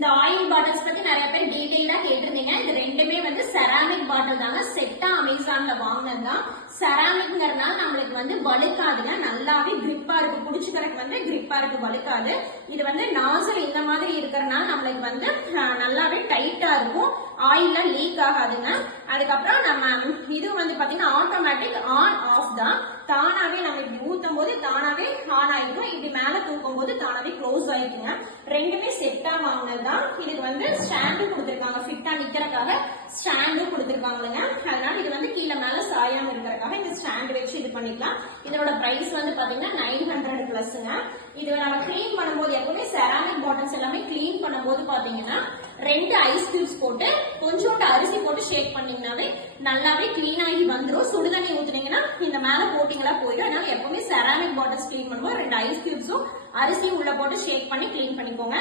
இந்த oil bottles பத்தி நிறைய பேர் டீடைலா கேட்டிருந்தீங்க. இது ரெண்டுமே வந்து செராமிக் பாட்டில் தாங்க. செட்டா அமேசான்ல வாங்கினதுதான். செராமிக்ங்கிறதுனால நம்மளுக்கு வந்து வழுக்காதுங்க. நல்லாவே கிரிப்பா இருக்கு. புடிச்சுக்கிறதுக்கு வந்து கிரிப்பா இருக்கு, வழுக்காது. இது வந்து நாசல் இந்த மாதிரி இருக்கிறதுனால நம்மளுக்கு வந்து நல்லாவே டைட்டா இருக்கும். ஆயில்ல லீக் ஆகாதுங்க. அதுக்கப்புறம் நம்ம இது வந்து பாத்தீங்கன்னா ஆட்டோமேட்டிக் ஆன் ஆஃப் தான். தானாவே நம்ம இப்படி ஊத்தும் போது தானாவே ஆன் ஆயிடும். இப்படி மேல தூக்கும் போது தானாவே க்ளோஸ் ஆயிடுங்க. ரெண்டுமே செட்டா வாங்கினதுதான். இதுக்கு வந்து ஸ்டாண்டு கொடுத்துருக்காங்க. ஃபிட்டா நிக்கிறதுக்காக ஸ்டாண்டும் கொடுத்துருக்காங்க. அதனால இது வந்து கீழே மேல சாயாம இருக்கிறதுக்காக இந்த ஸ்டாண்ட் வச்சு இது பண்ணிக்கலாம். இதோட பிரைஸ் வந்து பாத்தீங்கன்னா 900 பிளஸ்ங்க. இது நம்ம கிளீன் பண்ணும்போது எப்பவுமே செராமிக் பாட்டில்ஸ் எல்லாமே கிளீன் பண்ணும்போது பாத்தீங்கன்னா 2 ஐஸ் கியூப்ஸ் போட்டு கொஞ்சோண்டு அரிசி போட்டு ஷேக் பண்ணீங்கன்னாவே நல்லாவே கிளீன் ஆகி வந்துடும். சுடுதண்ணி ஊத்துனீங்கன்னா இந்த மேல போட்டிங்களா போயிடும். அதனால எப்பவுமே செராமிக் பாட்டில்ஸ் கிளீன் பண்ணும்போது 2 ஐஸ் கியூப்ஸும் அரிசியும் உள்ள போட்டு ஷேக் பண்ணி கிளீன் பண்ணிக்கோங்க.